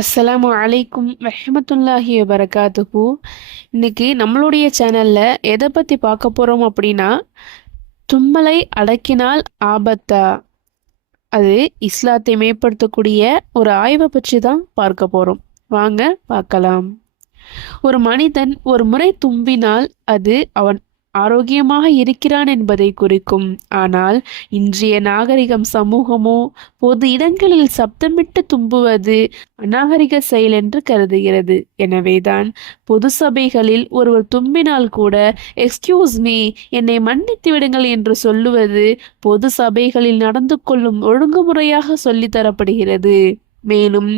அஸ்ஸலாமு அலைக்கும் வெஹமத்துல்லாஹி வபரகாத்துஹு இன்னைக்கு நம்மளுடைய சேனல்ல எதை பத்தி பார்க்க போறோம் அப்படின்னா தும்மலை அடக்கினால் ஆபத்தா? அது இஸ்லாத்தை மேம்படுத்தக்கூடிய ஒரு ஆய்வை பற்றி தான் பார்க்க போறோம். வாங்க பார்க்கலாம். ஒரு மனிதன் ஒரு முறை தும்பினால் அது அவன் ஆரோக்கியமாக இருக்கிறான் என்பதை குறிக்கும். ஆனால் இன்றைய நாகரிகம் சமூகமோ பொது இடங்களில் சப்தமிட்டு தும்புவது அநாகரிக செயல் என்று கருதுகிறது. எனவேதான் பொது சபைகளில் ஒருவர் தும்பினால் கூட எக்ஸ்கியூஸ் மீ என்னை மன்னித்து விடுங்கள் என்று சொல்லுவது பொது சபைகளில் நடந்து கொள்ளும் ஒழுங்குமுறையாக சொல்லித்தரப்படுகிறது மேலும்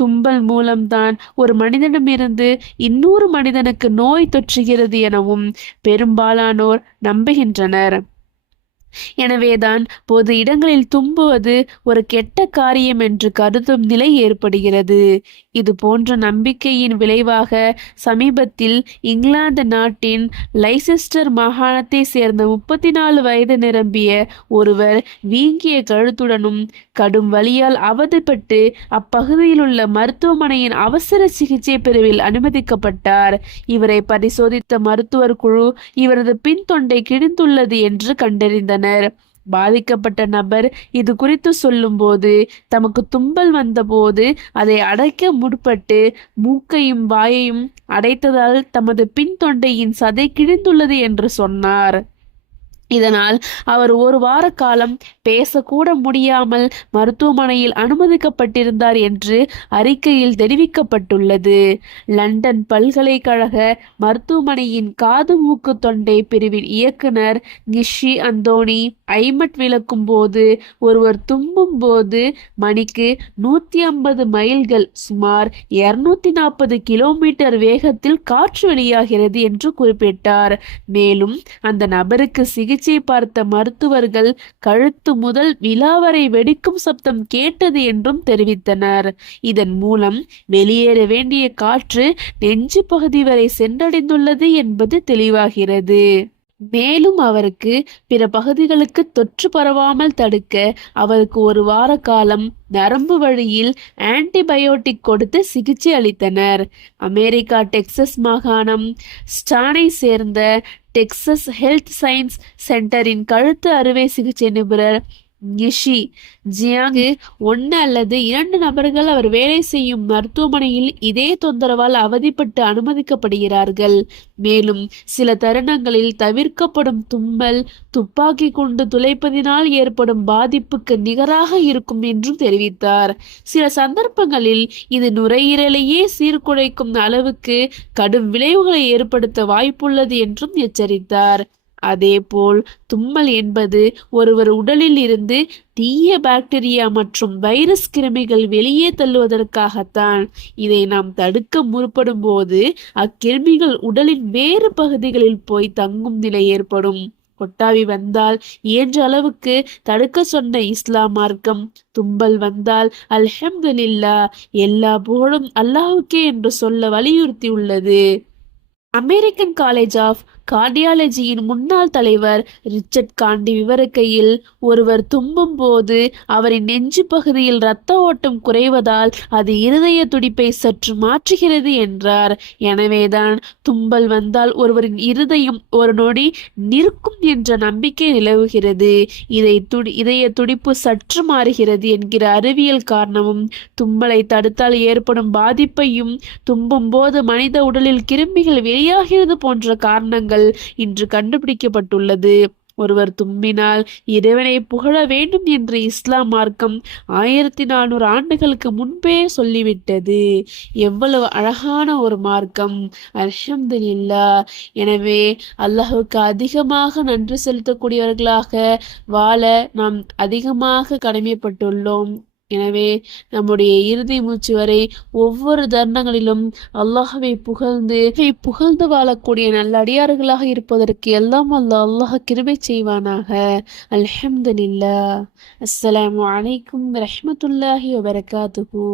தும்பல் மூலம்தான் ஒரு மனிதனிடமிருந்து இன்னொரு மனிதனுக்கு நோய் தொற்றுகிறது எனவும் பெரும்பாலானோர் நம்புகின்றனர். எனவேதான் பொது இடங்களில் தும்புவது ஒரு கெட்ட காரியம் என்று கருதும் நிலை ஏற்படுகிறது. இது போன்ற நம்பிக்கையின் விளைவாக சமீபத்தில் இங்கிலாந்து நாட்டின் லைசெஸ்டர் மாகாணத்தை சேர்ந்த முப்பத்தி நாலு வயது நிரம்பிய ஒருவர் வீங்கிய கழுத்துடனும் கடும் வலியால் அவதிப்பட்டு அப்பகுதியில் உள்ள மருத்துவமனையின் அவசர சிகிச்சை பிரிவில் அனுமதிக்கப்பட்டார். இவரை பரிசோதித்த மருத்துவர் குழு இவரது பின்தொண்டை கிழிந்துள்ளது என்று கண்டறிந்தார் கண்டறிந்தனர் பாதிக்கப்பட்ட நபர் இது குறித்து சொல்லும்போது தமக்கு தும்பல் வந்தபோது அதை அடைக்க முற்பட்டு மூக்கையும் வாயையும் அடைத்ததால் தமது பின்தொண்டையின் சதை கிழிந்துள்ளது என்று சொன்னார். இதனால் அவர் ஒரு வார காலம் பேசக்கூட முடியாமல் மருத்துவமனையில் அனுமதிக்கப்பட்டிருந்தார் என்று அறிக்கையில் தெரிவிக்கப்பட்டுள்ளது. லண்டன் பல்கலைக்கழக மருத்துவமனையின் காது மூக்கு தொண்டை பிரிவின் இயக்குனர் நிஷி அந்தோனி ஐமட் விளக்கும் போது ஒருவர் தும்பும் போது மணிக்கு நூத்தி ஐம்பது மைல்கள் சுமார் இருநூத்தி நாற்பது கிலோமீட்டர் வேகத்தில் காற்று வெளியாகிறது என்று குறிப்பிட்டார். மேலும் அந்த நபருக்கு சிகிச்சை சிகிச்சை பார்த்த மருத்துவர்கள் கழுத்து முதல் விழாவரை வெடிக்கும் சப்தம் கேட்டது என்றும் தெரிவித்தனர். இதன் மூலம் வெளியேற வேண்டிய காற்று நெஞ்சு பகுதி வரை சென்றடைந்துள்ளது என்பது தெளிவாகிறது. மேலும் அவருக்கு பிற பகுதிகளுக்கு தொற்று பரவாமல் தடுக்க அவருக்கு ஒரு வார காலம் நரம்பு வழியில் ஆன்டிபயோட்டிக் கொடுத்து சிகிச்சை அளித்தனர். அமெரிக்கா டெக்சஸ் மாகாணம் ஸ்டானை சேர்ந்த டெக்சஸ் ஹெல்த் சயின்ஸ் சென்டரின் கழுத்து அறுவை சிகிச்சை நிபுணர் நிஷி ஜியாங்கு ஒன்று அல்லது இரண்டு நபர்கள் அவர் வேலை செய்யும் மருத்துவமனையில் இதே தொந்தரவால் அவதிப்பட்டு அனுமதிக்கப்படுகிறார்கள். மேலும் சில தருணங்களில் தவிர்க்கப்படும் தும்மல் துப்பாக்கி கொண்டு துளைப்பதினால் ஏற்படும் பாதிப்புக்கு நிகராக இருக்கும் என்றும் தெரிவித்தார். சில சந்தர்ப்பங்களில் இது நுரையீரலையே சீர்குலைக்கும் அளவுக்கு கடும் விளைவுகளை ஏற்படுத்த வாய்ப்புள்ளது என்றும் எச்சரித்தார். அதேபோல் தும்மல் என்பது ஒருவர் உடலில் இருந்து தீய பாக்டீரியா மற்றும் வைரஸ் கிருமிகள் வெளியே தள்ளுவதற்காகத்தான் இதை நாம் தடுக்க முற்படும் போது அக்கிருமிகள் உடலின் வேறு பகுதிகளில் போய் தங்கும் நிலை ஏற்படும். கொட்டாவி வந்தால் இயன்ற அளவுக்கு தடுக்க சொன்ன இஸ்லாம் மார்க்கம் தும்பல் வந்தால் அல்ஹம்துலில்லா எல்லா புகழும் அல்லாஹுக்கே என்று சொல்ல வலியுறுத்தி உள்ளது அமெரிக்கன் காலேஜ் ஆஃப் கார்டியாலஜியின் முன்னாள் தலைவர் ரிச்சர்ட் காண்டி விவரிக்கையில் ஒருவர் தும்பும் போது அவரின் நெஞ்சு பகுதியில் இரத்த ஓட்டம் குறைவதால் அது இருதய துடிப்பை சற்று மாற்றுகிறது என்றார். எனவேதான் தும்பல் வந்தால் ஒருவரின் இருதயம் ஒரு நொடி நிற்கும் என்ற நம்பிக்கை நிலவுகிறது. இதை துடி இதய துடிப்பு சற்று மாறுகிறது என்கிற அறிவியல் காரணமும் தும்பலை தடுத்தால் ஏற்படும் பாதிப்பையும் தும்பும் போது மனித உடலில் கிருமிகள் வெளியாகிறது போன்ற காரணங்கள் இன்று கண்டுபிடிக்கப்பட்டுள்ளது. ஒருவர் தும்பினால் இறைவனை புகழ வேண்டும் என்று இஸ்லாம் மார்க்கம் ஆயிரத்தி நானூறு ஆண்டுகளுக்கு முன்பே சொல்லிவிட்டது. எவ்வளவு அழகான ஒரு மார்க்கம். அல்ஹம்துலில்லா. எனவே அல்லாஹுக்கு அதிகமாக நன்றி செலுத்தக்கூடியவர்களாக வாழ நாம் அதிகமாக கடமைப்பட்டுள்ளோம். எனவே நம்முடைய இறுதி மூச்சு வரை ஒவ்வொரு தருணங்களிலும் அல்லாஹவை புகழ்ந்து புகழ்ந்து வாழக்கூடிய நல்ல அடியார்களாக இருப்பதற்கு எல்லாம் அல்ல அல்லாஹ் கிருபை செய்வானாக. அல்ஹம்துலில்லா அஸ்ஸலாமு அலைக்கும் ரஹ்மத்துல்லாஹி வபரகாத்துஹூ.